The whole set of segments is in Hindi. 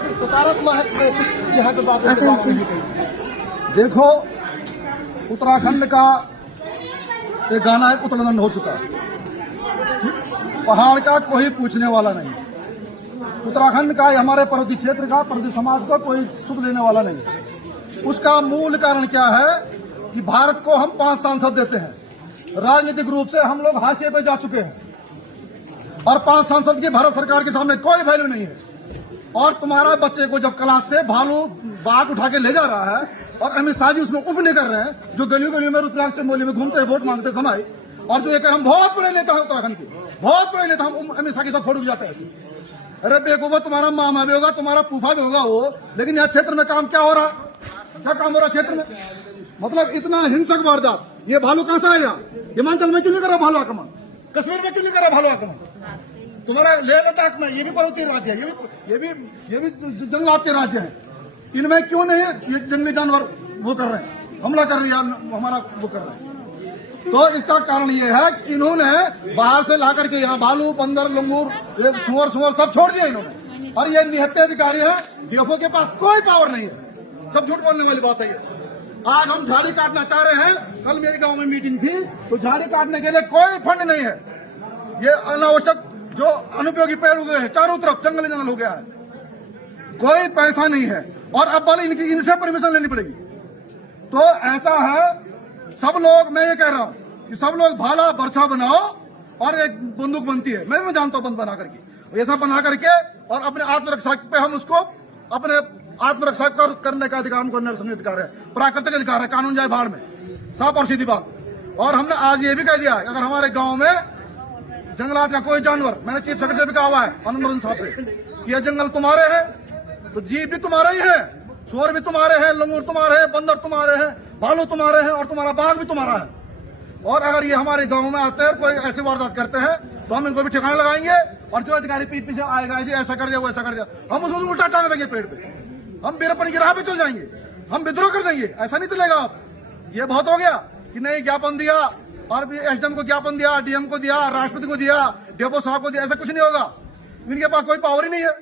यहाँ पे बात देखो, उत्तराखंड का एक गाना है, उत्तराखंड हो चुका है। पहाड़ का कोई पूछने वाला नहीं, उत्तराखंड का हमारे पर्वतीय क्षेत्र का पर्वतीय समाज का कोई सुध लेने वाला नहीं है। उसका मूल कारण क्या है कि भारत को हम 5 सांसद देते हैं, राजनीतिक रूप से हम लोग हाशिए पे जा चुके हैं और 5 सांसद की भारत सरकार के सामने कोई वैल्यू नहीं है। और तुम्हारा बच्चे को जब क्लास से भालू बाघ उठा के ले जा रहा है और अमित शाह जी उसमें उफ नहीं कर रहे हैं, जो गलियों गलियों में रुद्राक्ष मोली में घूमते हैं वोट मांगते समय, और जो ये हम बहुत बड़े नेता है उत्तराखंड के, बहुत बड़े नेता, हम अमित शाह के साथ फोटो जाते हैं ऐसे। अरे बेवकूफ, तुम्हारा मामा भी होगा, तुम्हारा फूफा भी होगा वो, लेकिन यहाँ क्षेत्र में काम क्या हो रहा, क्या काम हो रहा क्षेत्र में? मतलब इतना हिंसक वारदात, ये भालू कहां से आया? हिमाचल में क्यों नहीं करा भालू आक्रमण? कश्मीर में क्यों नहीं करा भालू आक्रमण? तुम्हारा लेह लद्दाख में, ये भी पर्वतीय राज्य है, ये भी जंगलात के राज्य है, इनमें क्यों नहीं ये जंगली जानवर वो कर रहे हैं, हमला कर रही है, हमारा वो कर रहे हैं? तो इसका कारण ये है कि इन्होंने बाहर से ला करके यहाँ भालू, बंदर, लंगूर, सुअर सब छोड़ दिया इन्होंने। और ये निहत्थे अधिकारी है, डीएफओ के पास कोई पावर नहीं है, सब झूठ बोलने वाली बात है ये। आज हम झाड़ी काटना चाह रहे हैं, कल मेरे गांव में मीटिंग थी, तो झाड़ी काटने के लिए कोई फंड नहीं है। ये अनावश्यक जो अनुपयोगी पेड़ उगे हैं, चारों तरफ जंगल जंगल हो गया है, कोई पैसा नहीं है, और अब बल इनसे परमिशन लेनी पड़ेगी। तो ऐसा है, सब लोग, मैं ये कह रहा हूं कि सब लोग भाला बर्छा बनाओ और एक बंदूक बनती है, मैं जानता हूं, बंद बना करके, ऐसा बना करके, और अपने आत्मरक्षा पे हम उसको अपने आत्मरक्षा करने का अधिकार, हमको निरसन अधिकार है, प्राकृतिक अधिकार है, कानून जाए भाड़ में, साफ और सीधी बात। और हमने आज ये भी कह दिया है, अगर हमारे गांव में जंगलात का कोई जानवर, मैंने चीफ सेक्रेटरी से भी कहा हुआ है अनुमोदन साहब से, कि ये जंगल तुम्हारे हैं तो जीव भी तुम्हारे ही है, सुअर भी तुम्हारे हैं, लंगूर तुम्हारे हैं, बंदर तुम्हारे हैं, भालू तुम्हारे हैं, और तुम्हारा बाघ भी तुम्हारा है। और अगर ये हमारे गांव में आते हैं कोई ऐसी वारदात करते हैं तो हम इनको भी ठिकाने लगाएंगे, और जो अधिकारी पीठ पीछे आएगा, जी ऐसा कर दिया, वो ऐसा कर दिया, हम उसको उल्टा टांग देंगे पेड़ पे, हम वीरपन की राह पे चल जाएंगे, हम विद्रोह कर देंगे। ऐसा नहीं चलेगा। आप ये बहुत हो गया कि नहीं, ज्ञापन दिया, और भी एसडीएम को ज्ञापन दिया, डीएम को दिया, राष्ट्रपति को दिया, डीएफओ साहब को दिया, ऐसा कुछ नहीं होगा। इनके पास कोई पावर ही नहीं है।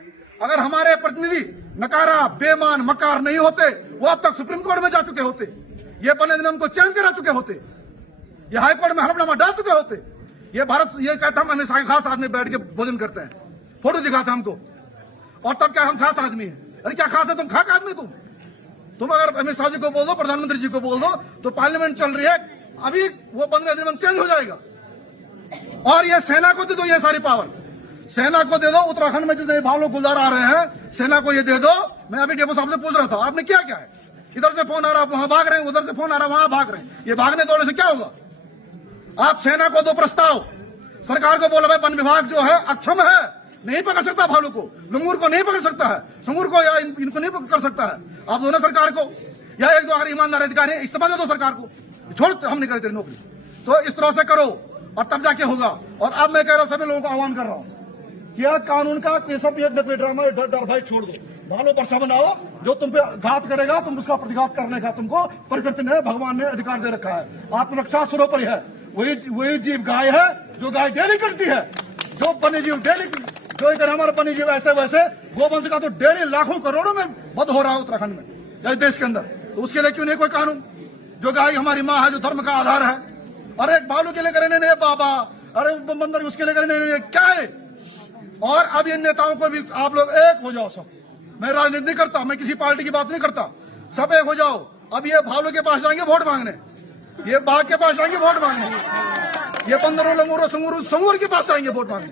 अगर हमारे प्रतिनिधि नकारा, बेमान, मकार नहीं होते, वो अब तक सुप्रीम कोर्ट में जा चुके होते, ये बने दिन उनको चेंज करा चुके होते, ये हाई कोर्ट में हलफनामा डाल चुके होते। ये भारत ये कहता हम हमेशा खास आदमी बैठ के भोजन करते हैं, फोटो दिखाते हमको, और तब क्या हम खास आदमी है? अरे क्या खास है तुम? खाक आदमी तुम अगर अमित शाह जी को बोल दो, प्रधानमंत्री जी को बोल दो, तो पार्लियामेंट चल रही है अभी, वो 15 दिन में चेंज हो जाएगा। और ये सेना को दे दो, ये सारी पावर सेना को दे दो। उत्तराखंड में जितने भालू गुलजार आ रहे हैं, सेना को ये दे दो। मैं अभी डीएफओ साहब से पूछ रहा था, आपने क्या क्या है? इधर से फोन आ रहा, वहां भाग रहे हैं, उधर से फोन आ रहा, वहां भाग रहे हैं। ये भागने दौड़ने से क्या होगा? आप सेना को दो प्रस्ताव, सरकार को बोलो भाई वन विभाग जो है अक्षम है, नहीं पकड़ सकता भालू को, लंगूर को नहीं पकड़ सकता है, संगूर को या इनको नहीं पकड़ सकता है। आप दोनों सरकार को, या एक दो अगर ईमानदार अधिकारी है, इस्तीफा दे दो सरकार को, छोड़, हम नहीं करें तेरी नौकरी। तो इस तरह से करो और तब जाके होगा। और अब मैं कह रहा हूं, सभी लोगों को आह्वान कर रहा हूं, क्या कानून का ये सब ड्रामा, डर भाई छोड़ दो, भालो वर्षा बनाओ। जो तुम पे घात करेगा, तुम उसका प्रतिघात करने का तुमको प्रकृति ने, भगवान ने अधिकार दे रखा है। आत्मरक्षा सर्वोपरि है। वही जीव गाय है, जो गाय डेली कटती है, जो वन्य जीव डेली, जो इधर हमारे वन्य जीव ऐसे वैसे गोवंश का तो डेली लाखों करोड़ों में वध हो रहा है उत्तराखंड में, देश के अंदर। तो उसके लिए क्यों नहीं कोई कानून? जो गाय हमारी माँ है, जो धर्म का आधार है। अरे एक भालू के लिए करे नहीं बाबा, अरे बंदर उसके लिए करे नहीं, क्या है? और अब इन नेताओं को भी आप लोग एक हो जाओ सब। मैं राजनीति नहीं करता, मैं किसी पार्टी की बात नहीं करता, सब एक हो जाओ। अब ये भालू के पास जाएंगे वोट मांगने, ये बाघ के पास जाएंगे वोट मांगने, ये बंदरों, लंगूरों, संगूर के पास जाएंगे वोट मांगने।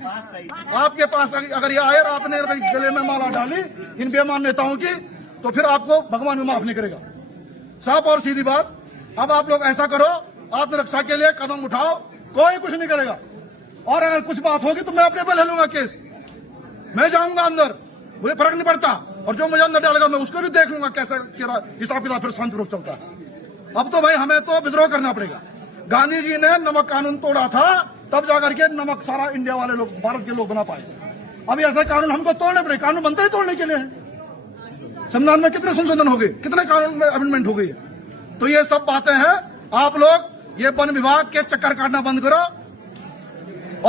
आपके पास अगर ये आए और आपने गले में माला डाली इन बेईमान नेताओं की, तो फिर आपको भगवान भी माफ नहीं करेगा। साफ और सीधी बात। अब आप लोग ऐसा करो, आत्मरक्षा के लिए कदम उठाओ, कोई कुछ नहीं करेगा। और अगर कुछ बात होगी तो मैं अपने पे ले लूंगा केस, मैं जाऊंगा अंदर, मुझे फर्क नहीं पड़ता। और जो मुझे अंदर डालेगा मैं उसको भी देख लूंगा कैसा हिसाब किताब फिर शांति रूप चलता है। अब तो भाई हमें तो विद्रोह करना पड़ेगा। गांधी जी ने नमक कानून तोड़ा था, तब जाकर के नमक सारा इंडिया वाले लोग, भारत के लोग बना पाए। अब ऐसे कानून हमको तोड़ने पड़े। कानून बनते ही तोड़ने के लिए है। संविधान में कितने संशोधन हो गए, कितने कानून में अमेंडमेंट हो गई है। तो ये सब बातें हैं। आप लोग ये वन विभाग के चक्कर काटना बंद करो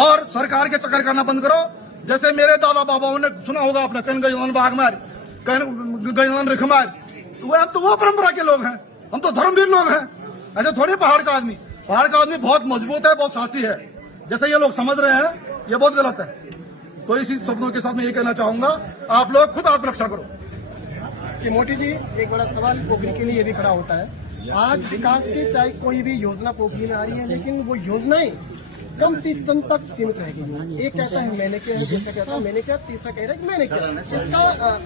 और सरकार के चक्कर काटना बंद करो। जैसे मेरे दादा बाबाओं ने सुना होगा, अपने कनगई बाग में गजनन रिखमार, तो वो परंपरा के लोग हैं, हम तो धर्मवीर लोग हैं। ऐसे थोड़ी पहाड़ का आदमी बहुत मजबूत है, बहुत साहसी है, जैसे ये लोग समझ रहे हैं, ये बहुत गलत है। तो इसी शब्दों के साथ मैं ये कहना चाहूंगा, आप लोग खुद आत्मरक्षा करो। कि मोदी जी, एक बड़ा सवाल पोखरी के लिए भी खड़ा होता है। आज विकास की चाहे कोई भी योजना पोखरी में आ रही है, लेकिन वो योजनाएं कम फीसद तक सीमित रहेगी। एक कहता है मैंने किया, दूसरा कहता है मैंने किया, तीसरा कह रहा है कि मैंने किया। इसका